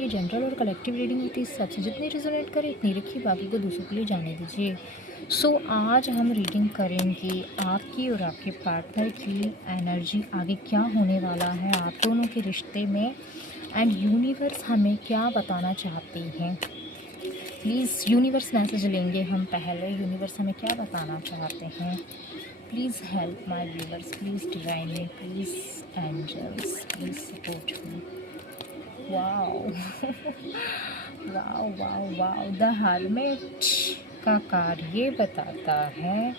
ये जनरल और collective reading होती है, सबसे जितनी रेजोनेट करे इतनी रखिए, बाकी को दूसरों के लिए जाने दीजिए। सो आज हम रीडिंग करेंगे आपकी और आपके पार्टनर की एनर्जी, आगे क्या होने वाला है आप दोनों के रिश्ते में, एंड यूनिवर्स हमें क्या बताना चाहते हैं। प्लीज़ यूनिवर्स मैसेज लेंगे हम पहले, यूनिवर्स हमें क्या बताना चाहते हैं। Please help my viewers, please divine me, please angels, please support me. Wow wow wow wow, the hermit का कार्ड ये बताता है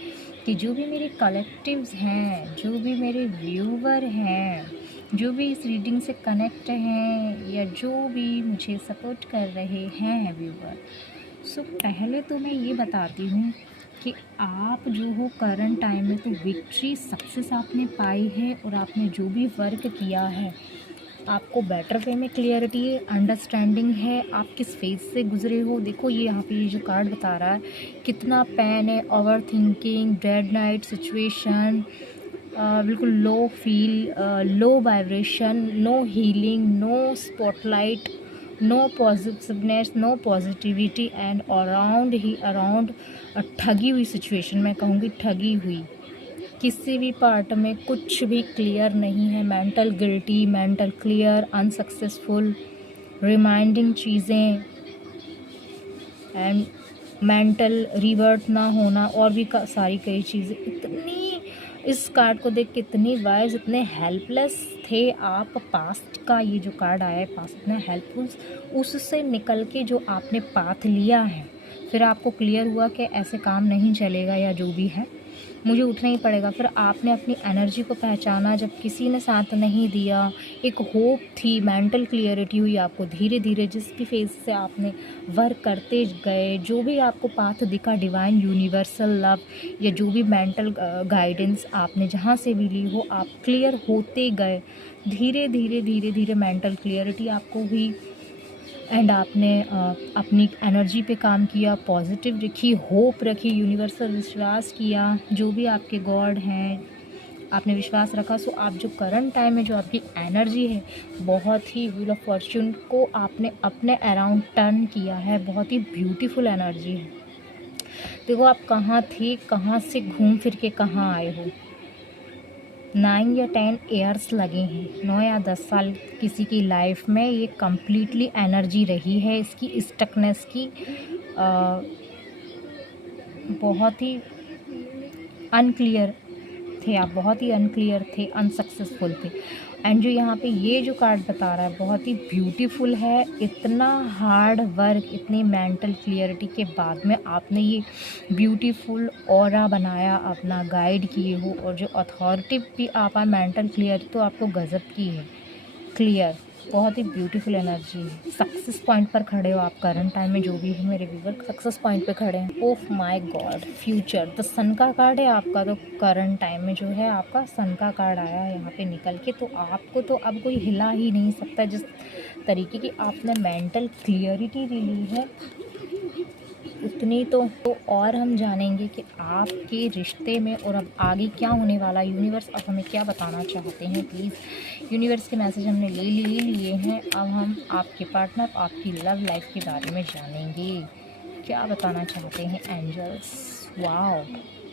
कि जो भी मेरे कलेक्टिव्स हैं, जो भी मेरे व्यूवर हैं, जो भी इस रीडिंग से कनेक्ट हैं, या जो भी मुझे सपोर्ट कर रहे हैं व्यूवर, सो पहले तो मैं ये बताती हूँ कि आप जो हो करंट टाइम में तो विक्ट्री, सक्सेस आपने पाई है, और आपने जो भी वर्क किया है आपको बेटर वे में क्लियरिटी है, अंडरस्टैंडिंग है, आप किस फेज से गुजरे हो। देखो ये यहाँ पे ये जो कार्ड बता रहा है कितना पेन है, over thinking, dead night situation, बिल्कुल low feel, low vibration, no healing, no spotlight, no positiveness, no positivity, and around ठगी हुई सिचुएशन, मैं कहूँगी ठगी हुई, किसी भी पार्ट में कुछ भी क्लियर नहीं है, mental guilty, mental clear, unsuccessful, reminding चीज़ें, एंड मेंटल रिवर्ट ना होना, और भी सारी कई चीज़ें। इतनी इस कार्ड को देख के इतनी वाइज, इतने हेल्पलेस थे आप। पास्ट का ये जो कार्ड आया है, पास्ट इतना हेल्पफुल, उससे निकल के जो आपने पाथ लिया है, फिर आपको क्लियर हुआ कि ऐसे काम नहीं चलेगा, या जो भी है मुझे उठना ही पड़ेगा। फिर आपने अपनी एनर्जी को पहचाना, जब किसी ने साथ नहीं दिया, एक होप थी, मेंटल क्लियरिटी हुई आपको धीरे धीरे, जिस भी फेज से आपने वर्क करते गए, जो भी आपको पाथ दिखा, डिवाइन यूनिवर्सल लव, या जो भी मेंटल गाइडेंस आपने जहाँ से भी ली हो, आप क्लियर होते गए धीरे धीरे धीरे धीरे, मेंटल क्लियरिटी आपको हुई, एंड आपने अपनी एनर्जी पे काम किया, पॉजिटिव रखी, होप रखी, यूनिवर्सल विश्वास किया, जो भी आपके गॉड हैं आपने विश्वास रखा। सो आप जो करंट टाइम में जो आपकी एनर्जी है, बहुत ही व्हील ऑफ फॉर्च्यून को आपने अपने अराउंड टर्न किया है, बहुत ही ब्यूटीफुल एनर्जी है। देखो आप कहाँ थे, कहाँ से घूम फिर के कहाँ आए हो। 9 या 10 ईयर्स लगे हैं, 9 या 10 साल किसी की लाइफ में, ये कम्प्लीटली एनर्जी रही है इसकी स्टकनेस की। बहुत ही अनक्लियर थे आप, बहुत ही अनक्लियर थे, अनसक्सेसफुल थे, एंड जो यहाँ पे ये जो कार्ड बता रहा है बहुत ही ब्यूटीफुल है। इतना हार्ड वर्क, इतनी मेंटल क्लियरिटी के बाद में आपने ये ब्यूटीफुल ऑरा बनाया, अपना गाइड किए हो, और जो अथॉरिटी भी आप मेंटल क्लियर तो आपको गजब की है, क्लियर, बहुत ही ब्यूटीफुल एनर्जी है। सक्सेस पॉइंट पर खड़े हो आप करंट टाइम में, जो भी है मेरे व्यूवर सक्सेस पॉइंट पे खड़े हैं। ओह माय गॉड, फ्यूचर, तो सन का कार्ड है आपका, तो करंट टाइम में जो है आपका सन का कार्ड आया है यहाँ पे निकल के, तो आपको तो अब कोई हिला ही नहीं सकता, जिस तरीके की आपने मेंटल क्लियरिटी ली है उतनी तो और हम जानेंगे कि आपके रिश्ते में और अब आगे क्या होने वाला, यूनिवर्स अब हमें क्या बताना चाहते हैं। प्लीज़ यूनिवर्स के मैसेज हमने ले लिए हैं, अब हम आपके पार्टनर, आपकी लव लाइफ के बारे में जानेंगे, क्या बताना चाहते हैं angels. Wow,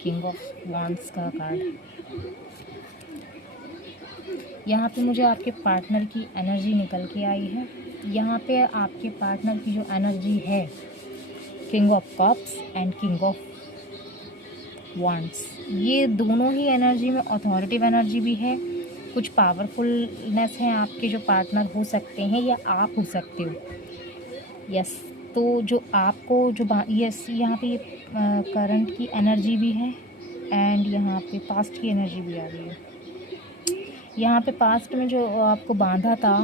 king of wands का कार्ड, यहाँ पे मुझे आपके पार्टनर की एनर्जी निकल के आई है। यहाँ पे आपके पार्टनर की जो एनर्जी है, king of cups and king of wands, ये दोनों ही एनर्जी में अथॉरिटिव एनर्जी भी है, कुछ पावरफुलनेस है, आपके जो पार्टनर हो सकते हैं या आप हो सकते हो। यस, तो जो आपको जो यस, यहाँ पे ये करंट की एनर्जी भी है, एंड यहाँ पे पास्ट की एनर्जी भी आ रही है। यहाँ पे पास्ट में जो आपको बांधा था,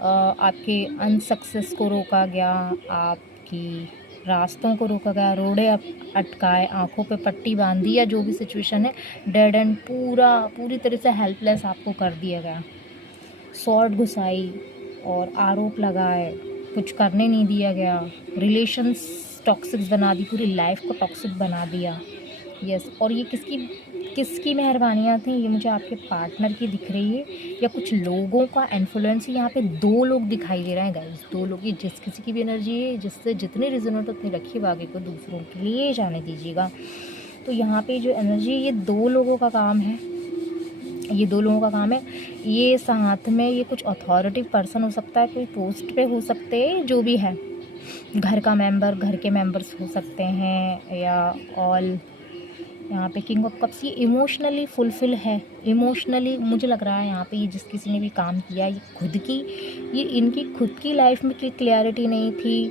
आपके अनसक्सेस को रोका गया, आपकी रास्तों को रोका गया, रोड़े अटकाए, आंखों पे पट्टी बांधी, या जो भी सिचुएशन है, डेड एंड पूरी तरह से हेल्पलेस आपको कर दिया गया, सॉर्ट घुसाई और आरोप लगाए, कुछ करने नहीं दिया गया, रिलेशंस टॉक्सिक बना दी, पूरी लाइफ को टॉक्सिक बना दिया। यस, और ये किसकी किसकी मेहरबानियाँ थी, ये मुझे आपके पार्टनर की दिख रही है या कुछ लोगों का इन्फ्लुएंस। यहाँ पे 2 लोग दिखाई दे रहे हैं गाइस, 2 लोग। ये जिस किसी की भी एनर्जी है, जिससे जितनी रिजोनेट उतनी रखिए, बाकी को दूसरों के लिए जाने दीजिएगा। तो यहाँ पे जो एनर्जी है, ये 2 लोगों का काम है, ये 2 लोगों का काम है। ये साथ में ये कुछ अथॉरिटी पर्सन हो सकता है, कोई पोस्ट पे हो सकते हैं, जो भी है, घर का मेंबर, घर के मेंबर्स हो सकते हैं, या ऑल। यहाँ पे किंग ऑफ कप्स, ये इमोशनली फुलफिल है। इमोशनली मुझे लग रहा है यहाँ पे ये जिस किसी ने भी काम किया, ये खुद की, ये इनकी खुद की लाइफ में कोई क्लैरिटी नहीं थी,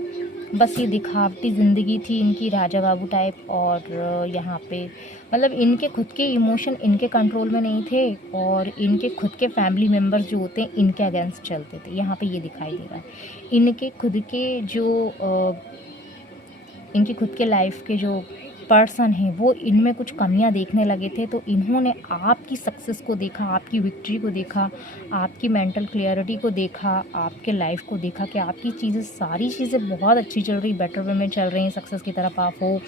बस ये दिखावटी ज़िंदगी थी इनकी, राजा बाबू टाइप। और यहाँ पे मतलब इनके खुद के इमोशन इनके कंट्रोल में नहीं थे, और इनके खुद के फैमिली मेम्बर्स जो होते हैं इनके अगेंस्ट चलते थे। यहाँ पे ये दिखाई दे रहा है इनके खुद के जो इनकी खुद के लाइफ के जो पर्सन हैं, वो इनमें कुछ कमियां देखने लगे थे। तो इन्होंने आपकी सक्सेस को देखा, आपकी विक्ट्री को देखा, आपकी मेंटल क्लियरिटी को देखा, आपके लाइफ को देखा कि आपकी चीज़ें, सारी चीज़ें बहुत अच्छी चल रही, बेटर वे में चल रही हैं, सक्सेस की तरफ आप हो।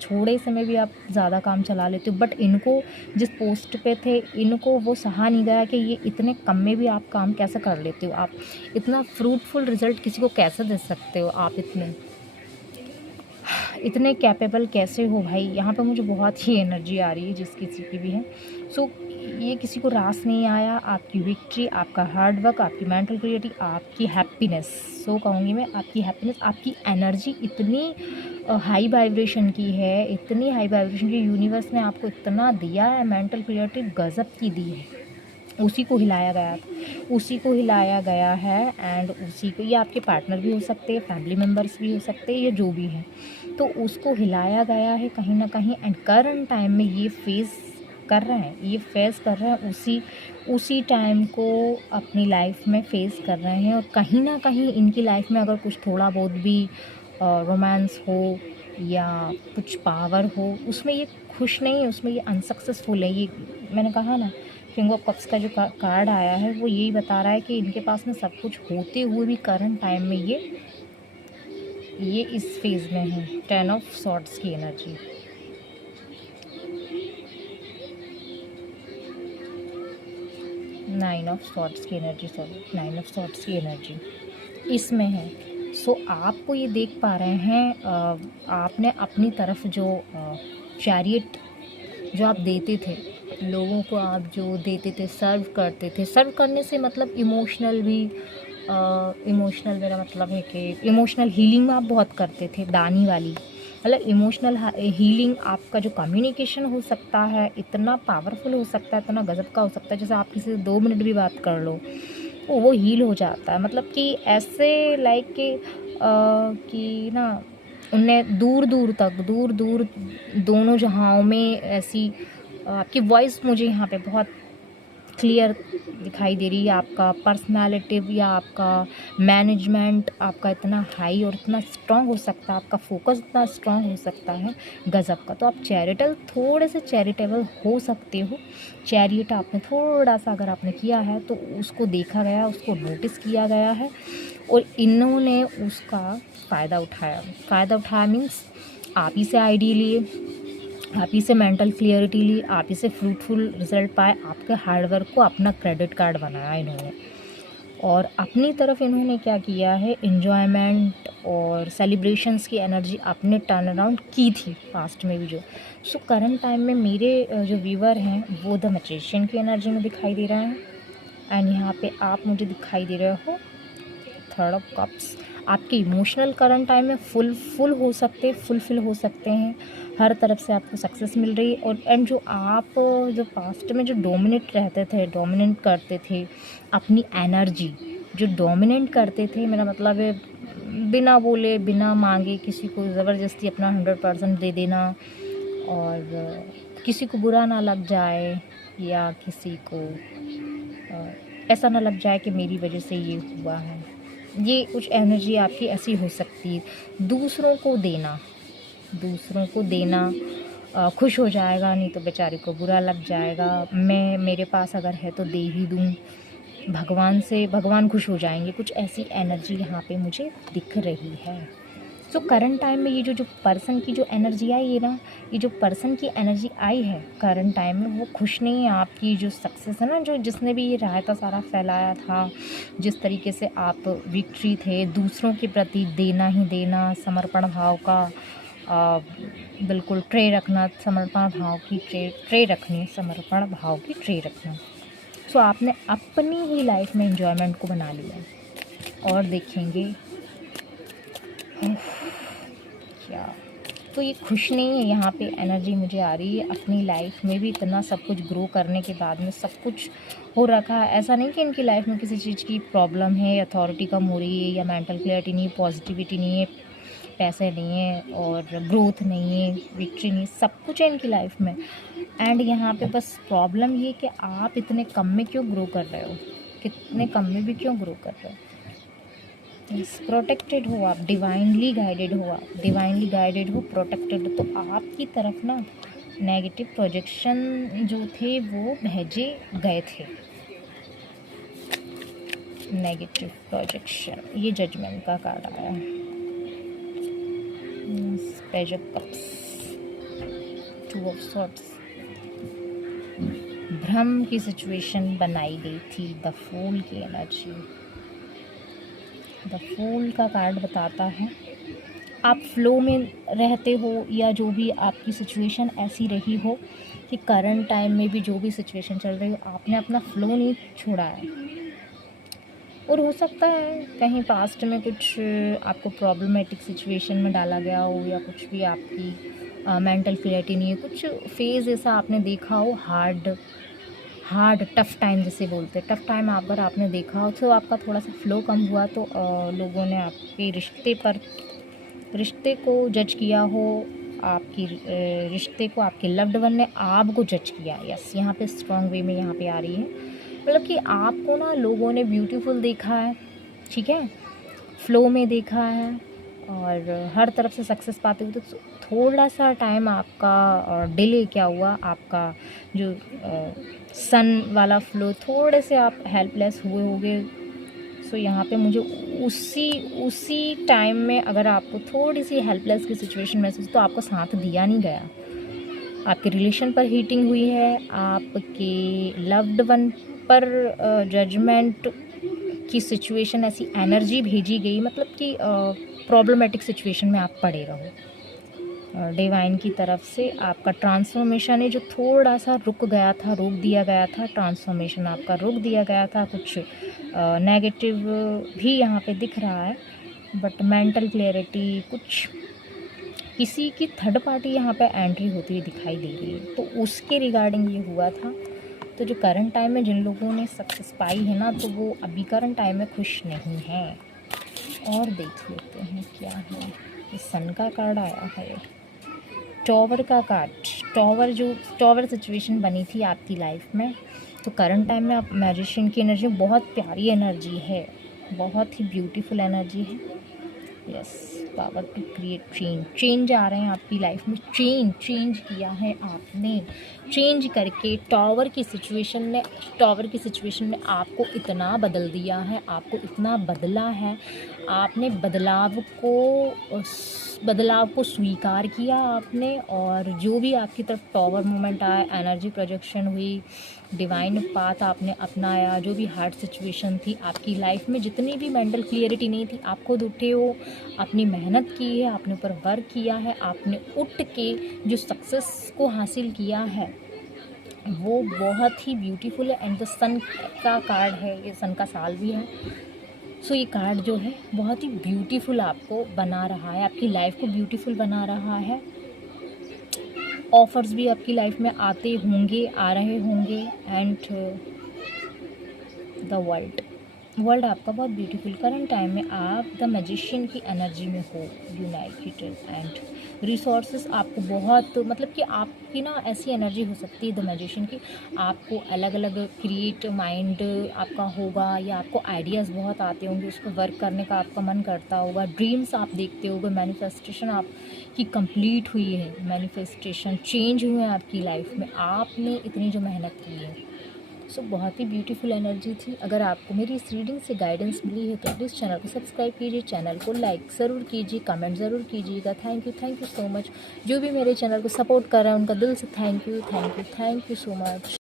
छोटे समय भी आप ज़्यादा काम चला लेते हो, बट इनको जिस पोस्ट पे थे, इनको वो सहा नहीं गया कि ये इतने कम में भी आप काम कैसे कर लेते हो, आप इतना फ्रूटफुल रिजल्ट किसी को कैसे दे सकते हो, आप इतने कैपेबल कैसे हो भाई। यहाँ पे मुझे बहुत ही एनर्जी आ रही है जिस किसी की भी है। सो ये किसी को रास नहीं आया, आपकी विक्ट्री, आपका हार्ड वर्क, आपकी मेंटल क्लियरिटी, आपकी हैप्पीनेस, सो कहूँगी मैं, आपकी हैप्पीनेस, आपकी एनर्जी इतनी हाई वाइब्रेशन की है, इतनी हाई वाइब्रेशन की, यूनिवर्स ने आपको इतना दिया है, मेंटल क्लियरिटी गज़ब की दी है। उसी को हिलाया गया था, उसी को हिलाया गया है, एंड उसी को, ये आपके पार्टनर भी हो सकते हैं, फैमिली मेम्बर्स भी हो सकते हैं, या जो भी है, तो उसको हिलाया गया है कहीं ना कहीं। एंड करंट टाइम में ये फेस कर रहे हैं, ये फेस कर रहे हैं, उसी टाइम को अपनी लाइफ में फेस कर रहे हैं। और कहीं ना कहीं इनकी लाइफ में अगर कुछ थोड़ा बहुत भी रोमांस हो या कुछ पावर हो, उसमें ये खुश नहीं है, उसमें ये अनसक्सेसफुल है। ये मैंने कहा ना, किंग ऑफ कप्स का जो कार्ड आया है, वो यही बता रहा है कि इनके पास में सब कुछ होते हुए भी करंट टाइम में ये इस फेज़ में है। 10 ऑफ सॉर्ड्स की एनर्जी, नाइन ऑफ सॉर्ड्स की एनर्जी, सॉरी 9 ऑफ सॉर्ड्स की एनर्जी इसमें है। सो आपको ये देख पा रहे हैं, आपने अपनी तरफ जो चैरियट जो आप देते थे लोगों को, आप जो देते थे, सर्व करते थे, सर्व करने से मतलब इमोशनल भी, इमोशनल मेरा मतलब है कि इमोशनल हीलिंग में आप बहुत करते थे, दानी वाली, मतलब इमोशनल हीलिंग। आपका जो कम्युनिकेशन हो सकता है इतना पावरफुल हो सकता है, इतना गजब का हो सकता है, जैसे आप किसी से 2 मिनट भी बात कर लो तो वो हील हो जाता है। मतलब कि ऐसे लाइक कि ना, उनने दूर दूर दोनों जहाओं में ऐसी आपकी वॉइस मुझे यहाँ पे बहुत क्लियर दिखाई दे रही है। आपका पर्सनालिटी या आपका मैनेजमेंट आपका इतना हाई और इतना स्ट्रांग हो सकता है, आपका फोकस इतना स्ट्रांग हो सकता है, गज़ब का। तो आप थोड़े से चैरिटेबल हो सकते हो। चैरिट आपने थोड़ा सा अगर आपने किया है तो उसको देखा गया, उसको नोटिस किया गया है, और इन्होंने उसका फ़ायदा उठाया मीन्स आप ही से आइडिया लिए, आप ही से मेंटल क्लियरिटी ली, आप ही से फ्रूटफुल रिजल्ट पाए, आपके हार्डवर्क को अपना क्रेडिट कार्ड बनाया इन्होंने। और अपनी तरफ इन्होंने क्या किया है, इन्जॉयमेंट और सेलिब्रेशंस की एनर्जी अपने टर्न अराउंड की थी पास्ट में भी जो। सो करंट टाइम में मेरे जो व्यूवर हैं वो द मैजिशियन की एनर्जी में दिखाई दे रहे हैं, एंड यहाँ पे आप मुझे दिखाई दे रहे हो 3 ऑफ कप्स। आपके इमोशनल करंट टाइम में फुलफिल हो सकते हैं, हर तरफ से आपको सक्सेस मिल रही है। और एंड जो आप जो पास्ट में जो डोमिनेट करते थे अपनी एनर्जी, जो डोमिनेट करते थे, मेरा मतलब है बिना बोले बिना मांगे किसी को ज़बरदस्ती अपना 100% दे देना, और किसी को बुरा ना लग जाए, या किसी को ऐसा ना लग जाए कि मेरी वजह से ये हुआ है। ये कुछ एनर्जी आपकी ऐसी हो सकती है। दूसरों को देना खुश हो जाएगा, नहीं तो बेचारे को बुरा लग जाएगा। मेरे पास अगर है तो दे ही दूँ, भगवान खुश हो जाएंगे। कुछ ऐसी एनर्जी यहाँ पे मुझे दिख रही है। सो करंट टाइम में ये जो जो पर्सन की जो एनर्जी आई है ना, ये जो पर्सन की एनर्जी आई है करंट टाइम में, वो खुश नहीं है आपकी जो सक्सेस है ना, जो जिसने भी ये रायता सारा फैलाया था, जिस तरीके से आप विक्ट्री थे, दूसरों के प्रति देना ही देना, समर्पण भाव का बिल्कुल ट्रे रखना, समर्पण भाव की ट्रे रखनी, समर्पण भाव की ट्रे रखना। सो आपने अपनी ही लाइफ में एंजॉयमेंट को बना लिया और देखेंगे क्या, तो ये खुश नहीं है। यहाँ पे एनर्जी मुझे आ रही है, अपनी लाइफ में भी इतना सब कुछ ग्रो करने के बाद में सब कुछ हो रखा है। ऐसा नहीं कि इनकी लाइफ में किसी चीज़ की प्रॉब्लम है, अथॉरिटी कम हो रही है, या मेंटल क्लियरिटी नहीं है, पॉजिटिविटी नहीं है, पैसे नहीं है, और ग्रोथ नहीं है, विक्ट्री नहीं है, सब कुछ है इनकी लाइफ में। एंड यहाँ पे बस प्रॉब्लम ये कि आप इतने कम में क्यों ग्रो कर रहे हो, कितने कम में भी क्यों ग्रो कर रहे हो। प्रोटेक्टेड हो आप, डिवाइनली गाइडेड हो आप, डिवाइनली गाइडेड हो, प्रोटेक्टेड हो। तो आपकी तरफ ना नेगेटिव प्रोजेक्शन जो थे वो भेजे गए थे, नेगेटिव प्रोजेक्शन। ये जजमेंट का कार्ड आया, page of cups, two of swords. भ्रम की सिचुएशन बनाई गई थी, द फूल की एनर्जी। द फूल का कार्ड बताता है आप फ्लो में रहते हो, या जो भी आपकी सिचुएशन ऐसी रही हो कि करंट टाइम में भी जो भी सिचुएशन चल रही हो, आपने अपना फ्लो नहीं छोड़ा है। और हो सकता है कहीं पास्ट में कुछ आपको प्रॉब्लमेटिक सिचुएशन में डाला गया हो, या कुछ भी आपकी मेंटल क्लियरिटी नहीं है, कुछ फेज़ ऐसा आपने देखा हो, हार्ड टफ़ टाइम जिसे बोलते हैं, टफ़ टाइम अगर आपने देखा हो, तो आपका थोड़ा सा फ्लो कम हुआ, तो लोगों ने आपके रिश्ते को जज किया हो, आपकी रिश्ते को, आपके लव्ड वन ने आपको जज किया। यस, यहाँ पे स्ट्रॉन्ग वे में यहाँ पे आ रही है, मतलब कि आपको ना लोगों ने ब्यूटीफुल देखा है, ठीक है, फ्लो में देखा है, और हर तरफ से सक्सेस पाते हुए। तो थोड़ा सा टाइम आपका डिले क्या हुआ, आपका जो सन वाला फ्लो, थोड़े से आप हेल्पलेस हुए होगे। सो यहाँ पे मुझे उसी टाइम में अगर आपको थोड़ी सी हेल्पलेस की सिचुएशन महसूस, तो आपको साथ दिया नहीं गया, आपके रिलेशन पर हीटिंग हुई है, आपके लव्ड वन पर जजमेंट की सिचुएशन, ऐसी एनर्जी भेजी गई, मतलब कि प्रॉब्लमेटिक सिचुएशन में आप पड़े रहो। डिवाइन की तरफ से आपका ट्रांसफॉर्मेशन है जो थोड़ा सा रोक दिया गया था, ट्रांसफॉर्मेशन आपका रोक दिया गया था। कुछ नेगेटिव भी यहाँ पे दिख रहा है, बट मेंटल क्लैरिटी, कुछ किसी की थर्ड पार्टी यहाँ पे एंट्री होती हुई दिखाई दे रही है, तो उसके रिगार्डिंग ये हुआ था। तो जो करंट टाइम में जिन लोगों ने सक्सेस पाई है ना, तो वो अभी करंट टाइम में खुश नहीं हैं। और देख लेते हैं क्या है। ये सन का कार्ड आया है, टॉवर का कार्ड। टॉवर सिचुएशन बनी थी आपकी लाइफ में, तो करंट टाइम में आप मैजिशियन की एनर्जी, बहुत प्यारी एनर्जी है, बहुत ही ब्यूटीफुल एनर्जी है। Yes, power to create change आ रहे हैं आपकी लाइफ में, चेंज किया है आपने, चेंज करके टॉवर की सिचुएशन ने आपको इतना बदल दिया है, आपको इतना बदला है, आपने बदलाव को स्वीकार किया आपने। और जो भी आपकी तरफ टॉवर मूवमेंट आया, एनर्जी प्रोजेक्शन हुई, डिवाइन पाथ आपने अपनाया, जो भी हार्ड सिचुएशन थी आपकी लाइफ में, जितनी भी मेंटल क्लियरिटी नहीं थी, आप खुद उठे हो, अपनी मेहनत की है, आपने ऊपर वर्क किया है, आपने उठ के जो सक्सेस को हासिल किया है वो बहुत ही ब्यूटीफुल है। एंड द सन का कार्ड है, ये सन का साल भी है। सो ये कार्ड जो है बहुत ही ब्यूटीफुल आपको बना रहा है, आपकी लाइफ को ब्यूटीफुल बना रहा है। ऑफर्स भी आपकी लाइफ में आते होंगे, आ रहे होंगे। एंड द वर्ल्ड आपका बहुत ब्यूटीफुल, करंट टाइम में आप द मैजिशियन की एनर्जी में हो, यूनाइटेड। एंड रिसोर्सेज आपको बहुत, मतलब कि आपकी ना ऐसी एनर्जी हो सकती है द मैजिशियन की, आपको अलग अलग क्रिएट माइंड आपका होगा, या आपको आइडियाज़ बहुत आते होंगे, उसको वर्क करने का आपका मन करता होगा, ड्रीम्स आप देखते होगे, मैनिफेस्टेशन आपकी कंप्लीट हुई है, मैनिफेस्टेशन चेंज हुए हैं आपकी लाइफ में, आपने इतनी जो मेहनत की है। सो बहुत ही ब्यूटीफुल एनर्जी थी। अगर आपको मेरी इस रीडिंग से गाइडेंस मिली है तो प्लीज़ चैनल को सब्सक्राइब कीजिए, चैनल को लाइक ज़रूर कीजिए, कमेंट ज़रूर कीजिएगा। Thank you so much. जो भी मेरे चैनल को सपोर्ट कर रहा है उनका दिल से थैंक यू सो मच।